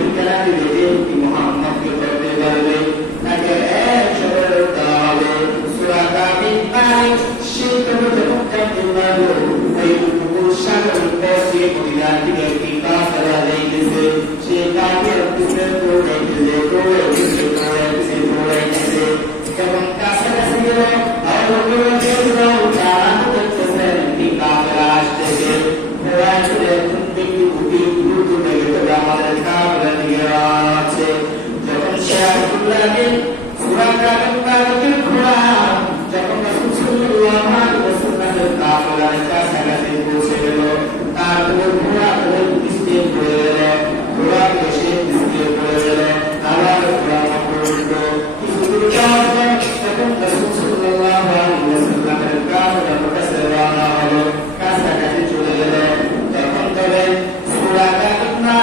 ঠিকানা দিবে যে ব্যক্তি মুহাম্মদকে ধরতে পারবে তাকে 100 দেওয়া হবে। সূরা কাফির সে তবে যখন জানতে পারবো ওই সাগর পথে মদিনার দিকে একটি কাফেলা যাইতেছে, সে কাফের পিছনে দৌড়াইতেছে দৌড়াইতেছে। যখন কাছাকাছি গেল আমাদের কাফেলা নিয়ে আছে। যখন সে আব্দুল্লাহকে ঘোড়া যখন রাসূল সাল্লাল্লাহু আলাইহি ওয়াসাল্লামের কাফেলার কাছাকাছি পৌঁছে গেল, তারপর ঘোড়া পিছিয়ে পড়ে গেল, ঘোড়া এসে পিছিয়ে পড়ে গেল, আবার ঘোড়া পড়ল। কিছু দূর যাওয়ার পর যখন রাসূল সাল্লাল্লাহু আলাইহি ওয়াসাল্লামের কাফেলার কাছে রওনা হলো, কাছাকাছি চলে গেল, তখন তবে সুরাকা ইবনে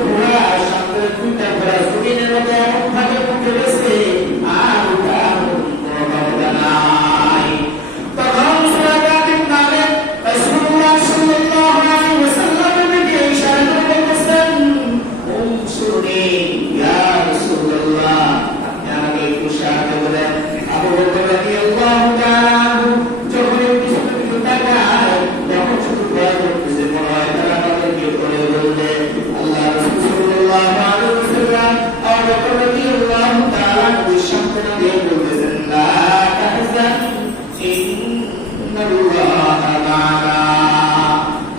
ঘোড়া সামনে দুইটা ঘোড়া জমিনের মধ্যে এমন ভাবে উঠে গেছে আর উঠার কোনো ক্ষমতা নাই। তখন সুরাকা ইবনে রাসূলুল্লাহ সাল্লাল্লাহু আলাইহি ওয়াসাল্লামের দিকে ইশারা করে বলতেছেন, শুনে ইয়া রাসূলুল্লাহ, আপনি আমাকে একটু সাহায্য করেন। আবু বকর রাদিয়াল্লাহু তাআলা যখন পিছনে পিছনে তাকায় তখন শুধু ভয় করতেছে, মনে হয় তারা তাদেরকে করে বলবে। আল্লাহ রাসূল সাল্লাল্লাহু আলাইহি ওয়াসাল্লাম আবু বকর রাদিয়াল্লাহু তাআলা সান্ত্বনা দিয়ে বলতেছেন, লা তাহজান ইন্নাল্লাহা মা'ানা,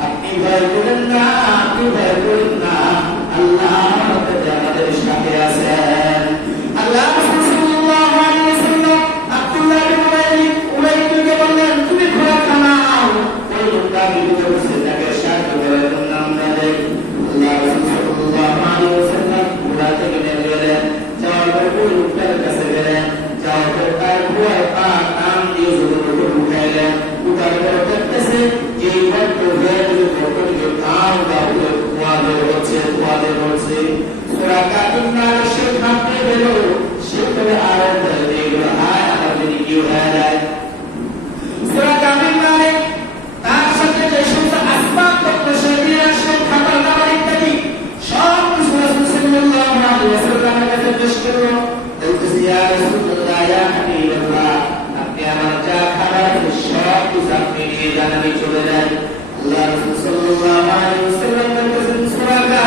আপনি ভয় করেন না, আপনি ভয় করেন না, আল্লাহ আমাদের সাথে আছেন। আল্লাহ রাসূল সাল্লাল্লাহু আলাইহি ওয়াসাল্লাম আব্দুল্লাহ ইবনে উলাইকে বললেন, তুমি ঘোড়া থামাও। ওই লোকটা বিরুদ্ধ করছে, তাকে সাহায্য করার জন্য আমরা দেই। আল্লাহ রাসূল সাল্লাল্লাহু আলাইহি ওয়াসাল্লাম ঘোড়া থেকে নেমে গেলেন, যাওয়ার পর ওই লোকটার কাছে গেলেন, যাওয়ার পর তার ঘোড়ার পা টান দিয়ে জোরে উঠাইলেন। উঠার পর দেখতেছে যে ভক্তকে কান দাউলে ধোঁয়া বের হচ্ছে। সুরাকা ইবনে সে ভাবতে গেল, সে তবে আরো দেখলো হায় আমার যদি কেউ হয়ে যায়। সুরাকা ইবনে তার সাথে যে সমস্ত আসবাব পত্র সে নিয়ে আসলেন, খাবার দাবার ইত্যাদি সব কিছু রাসূল সাল্লাল্লাহু আলাইহি ওয়াসাল্লামের কাছে পেশ করল। বলতেছে, ইয়া রাসূলুল্লাহ, ইয়া হাবিবাল্লাহ, আপনি আমার যা খাবার সব কিছু আপনি নিয়ে যান, আমি চলে যাই। আল্লাহ রাসূল সাল্লাল্লাহু আলাইহি ওয়াসাল্লাম বলতেছেন, সুরাকা,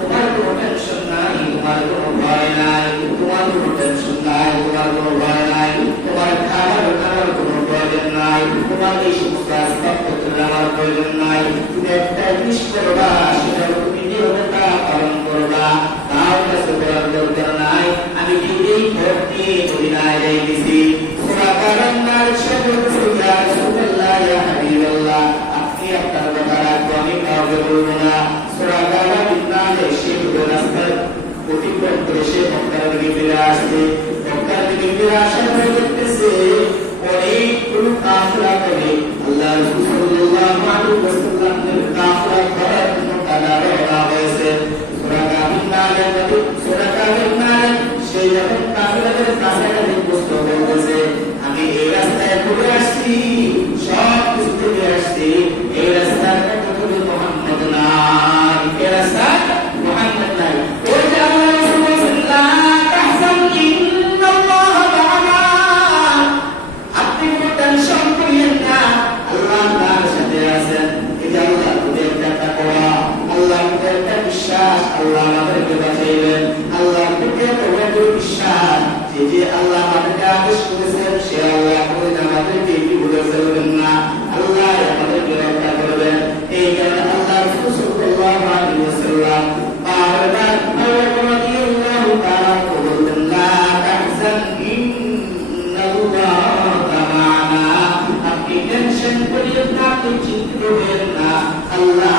তোমার কোনো টেনশন নাই, তোমার কোনো ভয় নাই, তোমার কোনো টেনশন নাই, তোমার কোনো ভয় নাই, তোমার খাবার কোনো প্রয়োজন নাই, তোমার এই সমস্ত আসবাবপত্রের আমার প্রয়োজন নাই। তুমি একটা জিনিস করবা, সেটা তুমি নিয়মটা পালন করবা, তার কাছে করার দরকার নাই। আমি নিজেই ভর্তি মদিনায় যাইতেছি। সুরাকা রান্নার শব্দ ইয়া রাসূলুল্লাহ, ইয়া হাবিবাল্লাহ, আপনি আপনার কথা রাখবো, আমি কাউকে বলবো না। সুরাকা ইবনে সে রাস্তার অতিক্রম করে সে মক্কার দিকে ফিরে আসছে। মক্কার দিকে ফিরে আসার পরে দেখতেছে অনেকগুলো কাফেলা করে আল্লাহ রাসূল সাল্লাল্লাহু আলাইহি ওয়াসাল্লামের কাফেলা ধরার জন্য তারা রওনা হয়েছে। সুরাকা ইবনে সে যখন কাফেলাদের কাছাকাছি পৌঁছতে বলতেছে, আমি এই রাস্তায় ঘুরে আসছি, সব কিছু ঘুরে আসছি, এই রাস্তার মধ্যে মুহাম্মদ নাই, এই রাস্তায় মুহাম্মদ নাই। ওই যে আল্লাহ রাসূল বলেছেন, লা তাহজান ইন্নাল্লাহা মা'ানা, আপনি কোনো টেনশন করিয়েন না, আল্লাহ তার সাথে আছেন। এই যে আল্লাহ আমাদের একটা তাকওয়া, আল্লাহ আমাদের একটা বিশ্বাস, আল্লাহ আমাদেরকে বাঁচাইবেন, আল্লাহ আমাদের বিশ্বাস যে আল্লাহ আমাদেরকে আদেশ করেছেন, সে আল্লাহ আমাদেরকে কি ভুলে ফেলবেন না, আল্লাহ আমাদেরকে রক্ষা করবেন। এই কারণে আল্লাহ রাসূল সাল্লাল্লাহু আলাইহি ওয়াসাল্লাম বারবার রাদিয়াল্লাহু তাআলা বলতেন, লা তাহজান ইন্নাল্লাহা মা'ানা, আপনি টেনশন করিয়েন না, আপনি চিন্তিত হবেন না, আল্লাহ